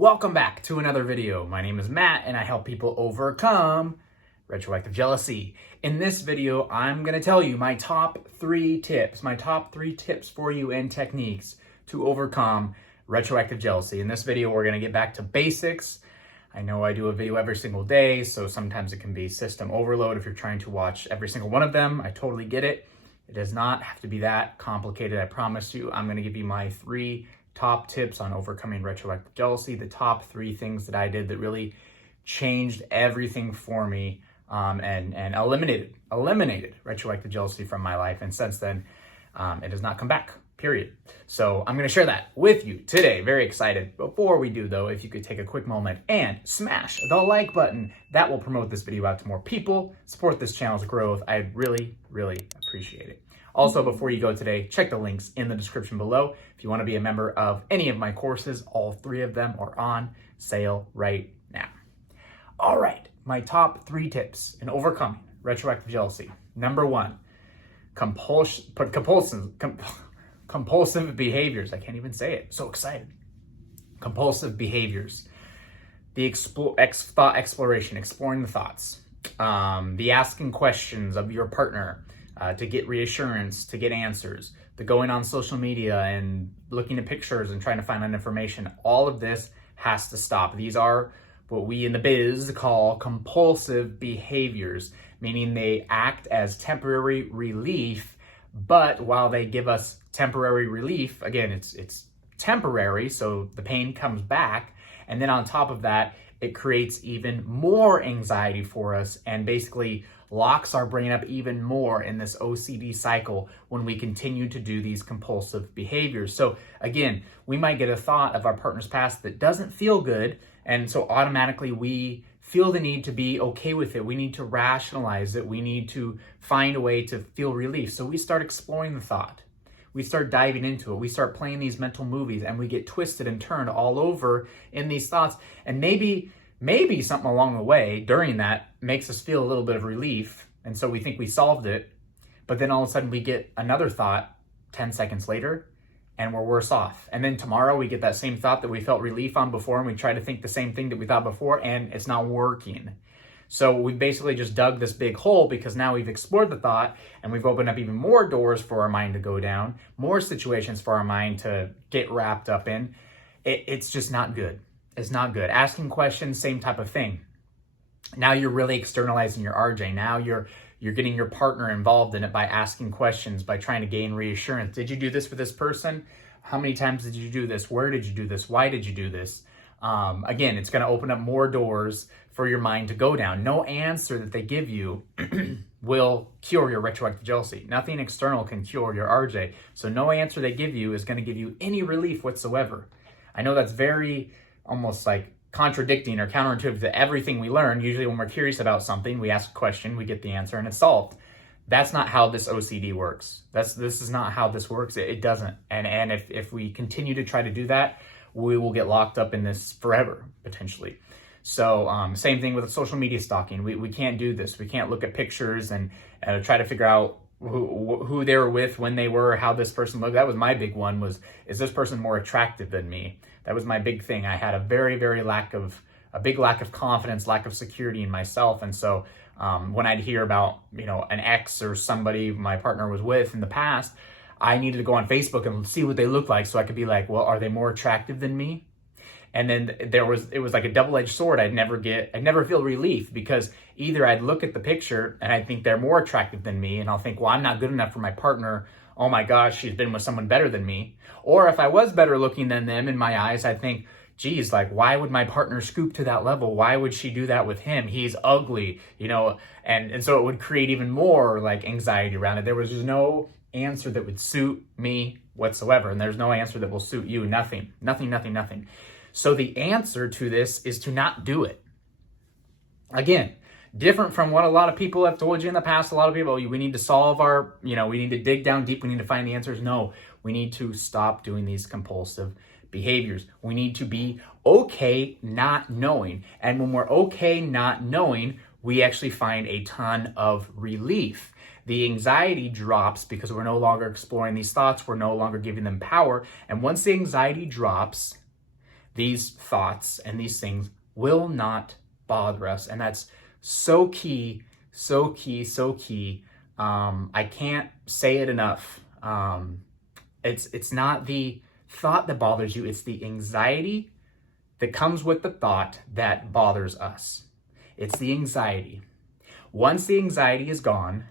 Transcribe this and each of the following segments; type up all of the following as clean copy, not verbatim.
Welcome back to another video. My name is Matt and I help people overcome retroactive jealousy. In this video, I'm going to tell you my top three tips for you and techniques to overcome retroactive jealousy. In this video, we're going to get back to basics. I know I do a video every single day, so sometimes it can be system overload if you're trying to watch every single one of them. I totally get it. It does not have to be that complicated, I promise you. I'm going to give you my three top tips on overcoming retroactive jealousy, the top three things that I did that really changed everything for me and eliminated retroactive jealousy from my life. And since then, it has not come back, period. So I'm going to share that with you today. Very excited. Before we do, though, if you could take a quick moment and smash the like button, that will promote this video out to more people, support this channel's growth. I'd really, really appreciate it. Also, before you go today, check the links in the description below. If you want to be a member of any of my courses, all three of them are on sale right now. All right, my top three tips in overcoming retroactive jealousy. Number one, compulsive behaviors. I can't even say it. So excited. Compulsive behaviors. The thought exploration, exploring the thoughts. The asking questions of your partner. To get reassurance, to get answers, the going on social media and looking at pictures and trying to find out information. All of this has to stop. These are what we in the biz call compulsive behaviors, meaning they act as temporary relief, but while they give us temporary relief, again, it's temporary, so the pain comes back, and then on top of that, it creates even more anxiety for us and basically locks our brain up even more in this OCD cycle when we continue to do these compulsive behaviors. So again, we might get a thought of our partner's past that doesn't feel good, and so automatically we feel the need to be okay with it. We need to rationalize it. We need to find a way to feel relief. So we start exploring the thought. We start diving into it. We start playing these mental movies and we get twisted and turned all over in these thoughts. And maybe something along the way during that makes us feel a little bit of relief. And so we think we solved it. But then all of a sudden we get another thought 10 seconds later and we're worse off. And then tomorrow we get that same thought that we felt relief on before and we try to think the same thing that we thought before and it's not working. So we basically just dug this big hole because now we've explored the thought and we've opened up even more doors for our mind to go down, more situations for our mind to get wrapped up in. It's just not good. It's not good. Asking questions, same type of thing. Now you're really externalizing your RJ. Now you're getting your partner involved in it by asking questions, by trying to gain reassurance. Did you do this with this person? How many times did you do this? Where did you do this? Why did you do this? Again, it's going to open up more doors for your mind to go down. No answer that they give you will cure your retroactive jealousy. Nothing external can cure your RJ. So no answer they give you is going to give you any relief whatsoever. I know that's very almost like contradicting or counterintuitive to everything we learn. Usually when we're curious about something, we ask a question, we get the answer, and it's solved. That's not how this OCD works. This is not how this works. It doesn't. And if we continue to try to do that, we will get locked up in this forever, potentially. So same thing with social media stalking. We can't do this. We can't look at pictures and try to figure out who they were with, when they were, how this person looked. That was my big one, is this person more attractive than me? That was my big thing. I had a big lack of confidence, lack of security in myself. And so when I'd hear about, an ex or somebody my partner was with in the past, I needed to go on Facebook and see what they look like so I could be like, well, are they more attractive than me? And then it was like a double-edged sword. I'd never feel relief because either I'd look at the picture and I'd think they're more attractive than me and I'll think, well, I'm not good enough for my partner. Oh my gosh, she's been with someone better than me. Or if I was better looking than them in my eyes, I'd think, geez, like, why would my partner scoop to that level? Why would she do that with him? He's ugly, and so it would create even more like anxiety around it. There was just no answer that would suit me whatsoever. And there's no answer that will suit you. Nothing. So the answer to this is to not do it. Again, different from what a lot of people have told you in the past. A lot of people, we need to solve we need to dig down deep. We need to find the answers. No, we need to stop doing these compulsive behaviors. We need to be okay not knowing. And when we're okay not knowing, we actually find a ton of relief. The anxiety drops because we're no longer exploring these thoughts. We're no longer giving them power. And once the anxiety drops, these thoughts and these things will not bother us. And that's so key, so key, so key. I can't say it enough. It's not the thought that bothers you, it's the anxiety that comes with the thought that bothers us. It's the anxiety. Once the anxiety is gone,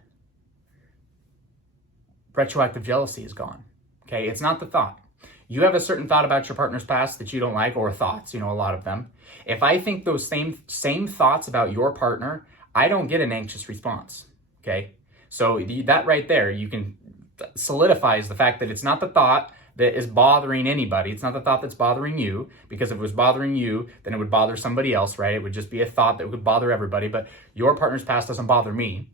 retroactive jealousy is gone. Okay, it's not the thought. You have a certain thought about your partner's past that you don't like, or thoughts, a lot of them. If I think those same thoughts about your partner, I don't get an anxious response. Okay, so that right there, you can solidifies the fact that it's not the thought that is bothering anybody. It's not the thought that's bothering you, because if it was bothering you, then it would bother somebody else, right? It would just be a thought that would bother everybody, but your partner's past doesn't bother me.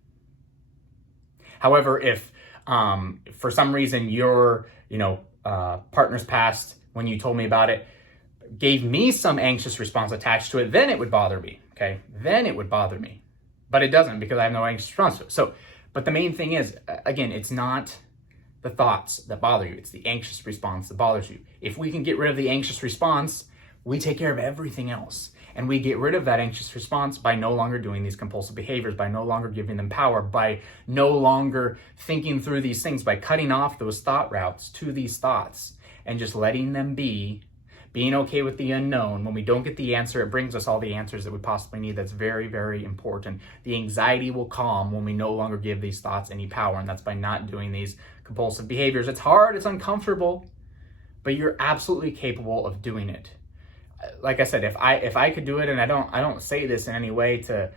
However, if for some reason your, partner's past, when you told me about it, gave me some anxious response attached to it, then it would bother me, okay? Then it would bother me. But it doesn't, because I have no anxious response to it. So, but the main thing is, again, it's not the thoughts that bother you. It's the anxious response that bothers you. If we can get rid of the anxious response, we take care of everything else. And we get rid of that anxious response by no longer doing these compulsive behaviors, by no longer giving them power, by no longer thinking through these things, by cutting off those thought routes to these thoughts and just letting them be, being okay with the unknown. When we don't get the answer, it brings us all the answers that we possibly need. That's very, very important. The anxiety will calm when we no longer give these thoughts any power, and that's by not doing these compulsive behaviors. It's hard, it's uncomfortable, but you're absolutely capable of doing it. Like I said, if I could do it, and I don't say this in any way to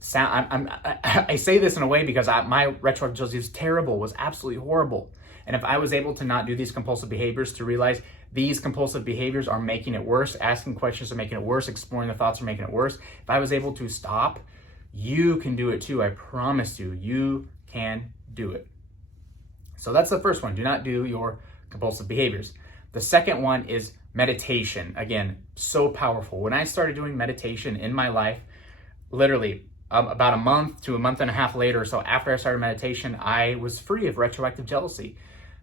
sound, I say this in a way because my retroactive jealousy was terrible, was absolutely horrible. And if I was able to not do these compulsive behaviors, to realize these compulsive behaviors are making it worse, asking questions are making it worse, exploring the thoughts are making it worse, if I was able to stop, you can do it too. I promise you, you can do it. So that's the first one. Do not do your compulsive behaviors. The second one is meditation. Again, so powerful. When I started doing meditation in my life, literally about a month to a month and a half later, so after I started meditation, I was free of retroactive jealousy.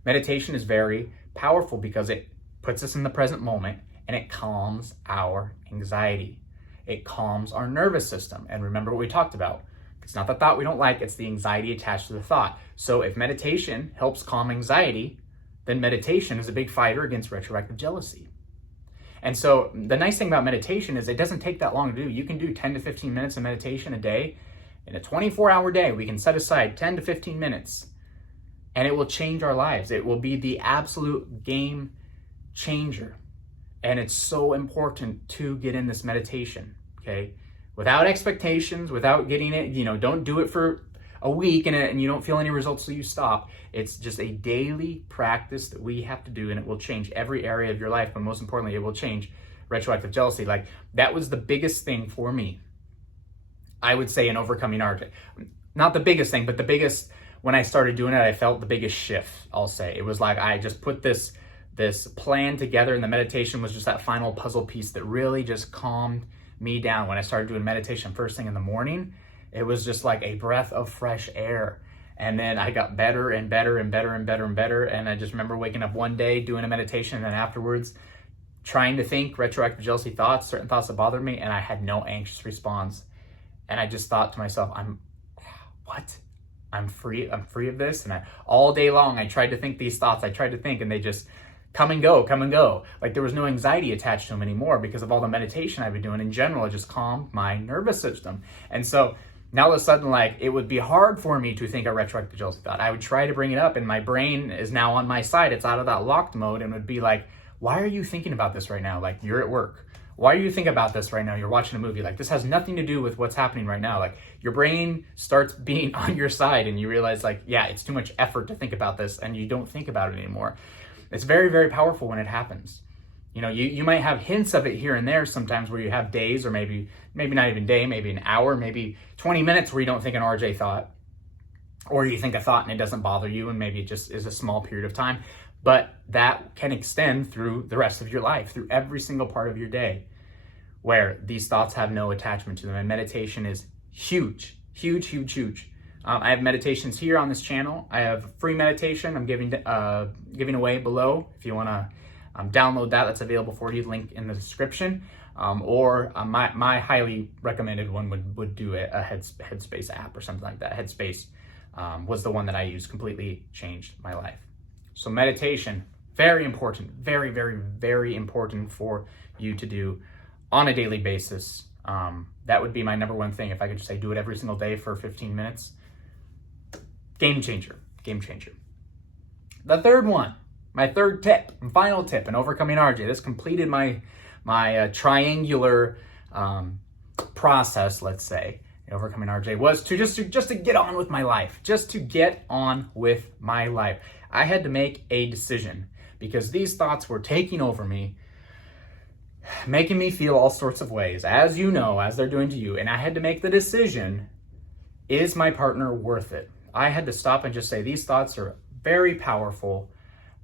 Meditation is very powerful because it puts us in the present moment and it calms our anxiety. It calms our nervous system. And remember what we talked about. It's not the thought we don't like, it's the anxiety attached to the thought. So if meditation helps calm anxiety, then meditation is a big fighter against retroactive jealousy. And so the nice thing about meditation is it doesn't take that long to do. You can do 10 to 15 minutes of meditation a day. In a 24-hour day, we can set aside 10 to 15 minutes, and it will change our lives. It will be the absolute game changer. And it's so important to get in this meditation, okay? Without expectations, without getting it, don't do it for a week and you don't feel any results, so you stop. It's just a daily practice that we have to do, and it will change every area of your life. But most importantly, it will change retroactive jealousy. Like, that was the biggest thing for me, I would say, in overcoming RJ. Not the biggest thing, but the biggest, when I started doing it, I felt the biggest shift, I'll say. It was like I just put this plan together, and the meditation was just that final puzzle piece that really just calmed me down. When I started doing meditation first thing in the morning, it was just like a breath of fresh air. And then I got better and better and better and better and better. And I just remember waking up one day, doing a meditation, and then afterwards trying to think retroactive jealousy thoughts, certain thoughts that bothered me, and I had no anxious response. And I just thought to myself, I'm free of this. And all day long, I tried to think these thoughts. I tried to think, and they just come and go. Like, there was no anxiety attached to them anymore because of all the meditation I've been doing. In general, it just calmed my nervous system. And so now all of a sudden, like, it would be hard for me to think a retroactive jealousy thought. I would try to bring it up, and my brain is now on my side. It's out of that locked mode, and would be like, why are you thinking about this right now? Like, you're at work. Why are you thinking about this right now? You're watching a movie. Like, this has nothing to do with what's happening right now. Like, your brain starts being on your side, and you realize, like, yeah, it's too much effort to think about this, and you don't think about it anymore. It's very, very powerful when it happens. You might have hints of it here and there sometimes, where you have days, or maybe not even day, maybe an hour, maybe 20 minutes where you don't think an RJ thought, or you think a thought and it doesn't bother you, and maybe it just is a small period of time. But that can extend through the rest of your life, through every single part of your day, where these thoughts have no attachment to them. And meditation is huge, huge, huge, huge. I have meditations here on this channel. I have free meditation I'm giving away below if you want to download that. That's available for you. Link in the description. Or my highly recommended one would do a Headspace app or something like that. Headspace was the one that I used, completely changed my life. So meditation, very important, very, very, very important for you to do on a daily basis. That would be my number one thing. If I could just say do it every single day for 15 minutes, game changer, game changer. The third one, my third tip, and final tip in overcoming RJ. This completed my triangular process, let's say, in overcoming RJ, was to just to get on with my life, just to get on with my life. I had to make a decision because these thoughts were taking over me, making me feel all sorts of ways, as you know, as they're doing to you. And I had to make the decision, is my partner worth it? I had to stop and just say, these thoughts are very powerful.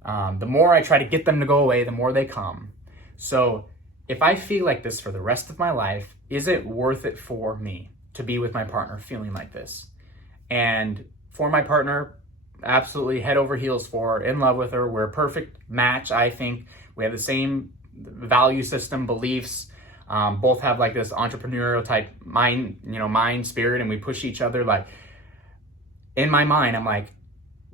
The more I try to get them to go away, the more they come. So if I feel like this for the rest of my life, is it worth it for me to be with my partner feeling like this? And for my partner, absolutely head over heels for her, in love with her. We're a perfect match, I think. We have the same value system, beliefs, both have like this entrepreneurial type mind spirit, and we push each other. Like, in my mind, I'm like,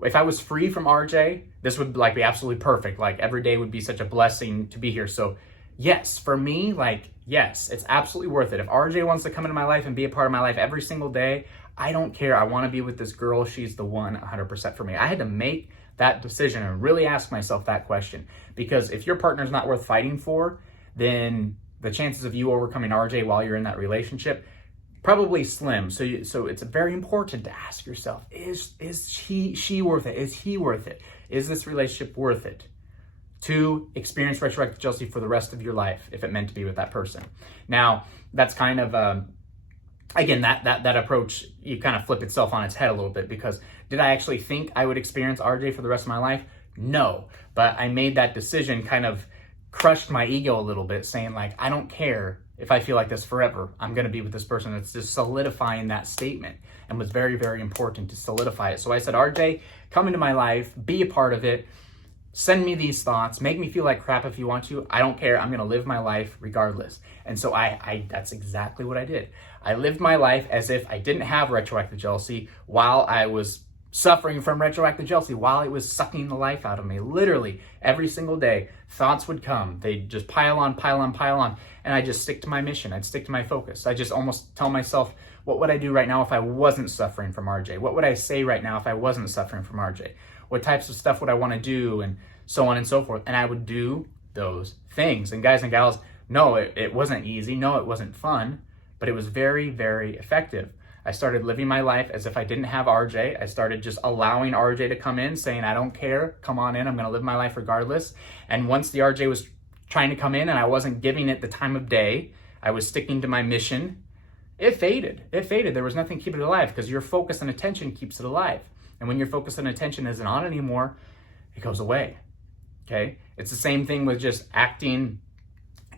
if I was free from RJ, this would like be absolutely perfect. Like, every day would be such a blessing to be here. So yes, for me, like, yes, it's absolutely worth it. If RJ wants to come into my life and be a part of my life every single day, I don't care. I want to be with this girl. She's the one 100% for me. I had to make that decision and really ask myself that question, because if your partner's not worth fighting for, then the chances of you overcoming RJ while you're in that relationship probably slim. So it's very important to ask yourself, is she worth it? Is he worth it? Is this relationship worth it to experience retroactive jealousy for the rest of your life if it meant to be with that person? Now, that's kind of again, that approach, you kind of flip itself on its head a little bit, because did I actually think I would experience RJ for the rest of my life? No, but I made that decision, kind of crushed my ego a little bit, saying like, I don't care if I feel like this forever. I'm going to be with this person. It's just solidifying that statement, and was very, very important to solidify it. So I said, RJ, come into my life, be a part of it. Send me these thoughts, make me feel like crap if you want to. I don't care. I'm going to live my life regardless. And so I that's exactly what I did. I lived my life as if I didn't have retroactive jealousy while I was suffering from retroactive jealousy, while it was sucking the life out of me. Literally every single day, thoughts would come. They'd just pile on. And I just stick to my mission. I'd stick to my focus. I just almost tell myself, what would I do right now if I wasn't suffering from RJ? What would I say right now if I wasn't suffering from RJ? What types of stuff would I want to do, and so on and so forth. And I would do those things. And guys and gals, no, it wasn't easy. No, it wasn't fun, but it was very, very effective. I started living my life as if I didn't have RJ. I started just allowing RJ to come in, saying, I don't care, come on in, I'm going to live my life regardless. And once the RJ was trying to come in and I wasn't giving it the time of day, I was sticking to my mission, it faded. There was nothing keeping it alive, because your focus and attention keeps it alive. And when your focus and attention isn't on anymore, it goes away. Okay? It's the same thing with just acting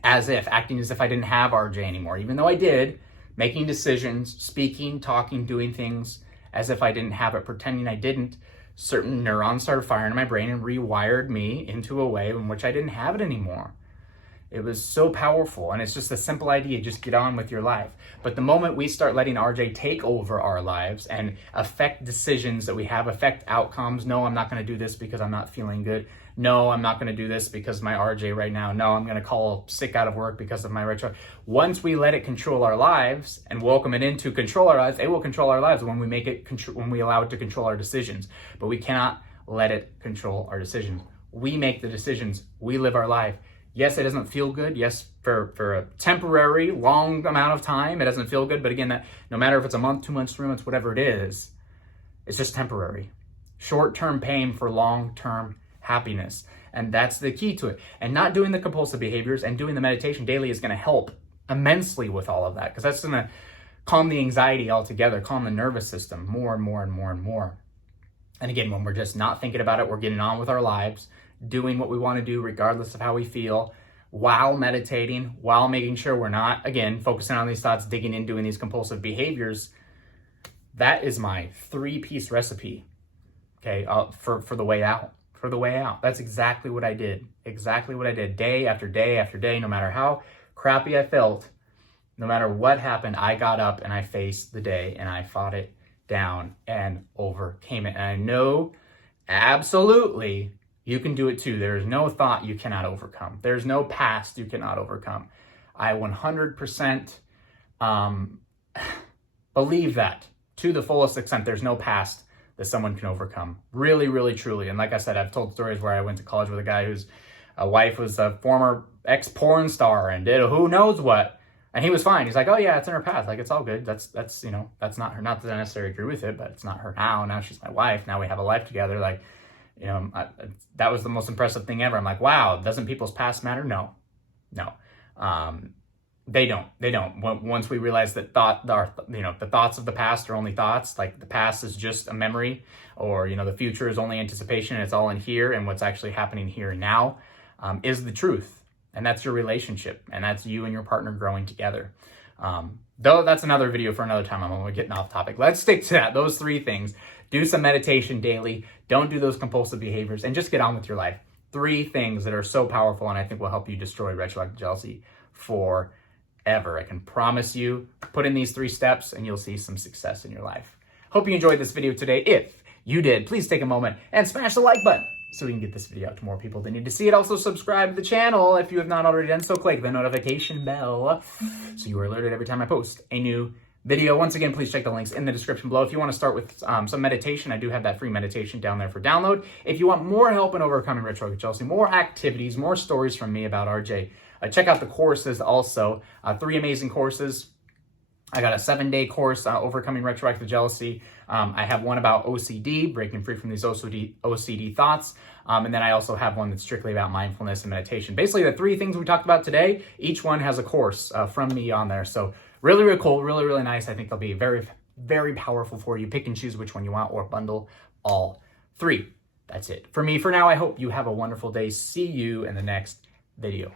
as if I didn't have RJ anymore. Even though I did, making decisions, speaking, talking, doing things as if I didn't have it, pretending I didn't, certain neurons started firing in my brain and rewired me into a way in which I didn't have it anymore. It was so powerful, and it's just a simple idea, just get on with your life. But the moment we start letting RJ take over our lives and affect decisions that we have, affect outcomes, no, I'm not going to do this because I'm not feeling good. No, I'm not going to do this because my RJ right now. No, I'm going to call sick out of work because of my retro. Once we let it control our lives and welcome it in to control our lives, it will control our lives when we allow it to control our decisions. But we cannot let it control our decisions. We make the decisions. We live our life. Yes, it doesn't feel good. Yes, for a temporary, long amount of time, it doesn't feel good. But again, that no matter if it's a month, 2 months, 3 months, whatever it is, it's just temporary. Short-term pain for long-term happiness. And that's the key to it. And not doing the compulsive behaviors and doing the meditation daily is going to help immensely with all of that, because that's going to calm the anxiety altogether, calm the nervous system more and more and more and more. And again, when we're just not thinking about it, we're getting on with our lives, doing what we want to do regardless of how we feel, while meditating, while making sure we're not, again, focusing on these thoughts, digging in, doing these compulsive behaviors. That is my 3-piece recipe, okay, for the way out. For the way out. That's exactly what I did. exactly what I did day after day after day. No matter how crappy I felt, no matter what happened, I got up and I faced the day and I fought it down and overcame it. And I know absolutely you can do it too. There's no thought you cannot overcome. There's no past you cannot overcome. I 100% believe that to the fullest extent. There's no past that someone can overcome. Really, really, truly. And like I said, I've told stories where I went to college with a guy whose wife was a former ex-porn star and did who knows what. And he was fine. He's like, oh yeah, it's in her past. Like, it's all good. That's, you know, that's not her. Not that I necessarily agree with it, but it's not her now. Now she's my wife. Now we have a life together. Like, you know, that was the most impressive thing ever. I'm like, wow, doesn't people's past matter? No. They don't. Once we realize that the thoughts of the past are only thoughts, like the past is just a memory, or, you know, the future is only anticipation, and it's all in here, and what's actually happening here and now is the truth. And that's your relationship, and that's you and your partner growing together. Though that's another video for another time. I'm getting off topic. Let's stick to that. Those 3 things. Do some meditation daily. Don't do those compulsive behaviors, and just get on with your life. 3 things that are so powerful, and I think will help you destroy retroactive jealousy forever. I can promise you, put in these 3 steps and you'll see some success in your life. Hope you enjoyed this video today. If you did, please take a moment and smash the like button so we can get this video out to more people that need to see it. Also, subscribe to the channel if you have not already done so. Click the notification bell so you are alerted every time I post a new video. Once again, please check the links in the description below. If you want to start with some meditation, I do have that free meditation down there for download. If you want more help in overcoming retroactive jealousy, more activities, more stories from me about RJ, check out the courses also. 3 amazing courses. I got a 7-day course, Overcoming Retroactive Jealousy. I have one about OCD, breaking free from these OCD thoughts. And then I also have one that's strictly about mindfulness and meditation. Basically, the 3 things we talked about today, each one has a course from me on there. So really, really cool, really, really nice. I think they'll be very, very powerful for you. Pick and choose which one you want, or bundle all 3. That's it for me for now. I hope you have a wonderful day. See you in the next video.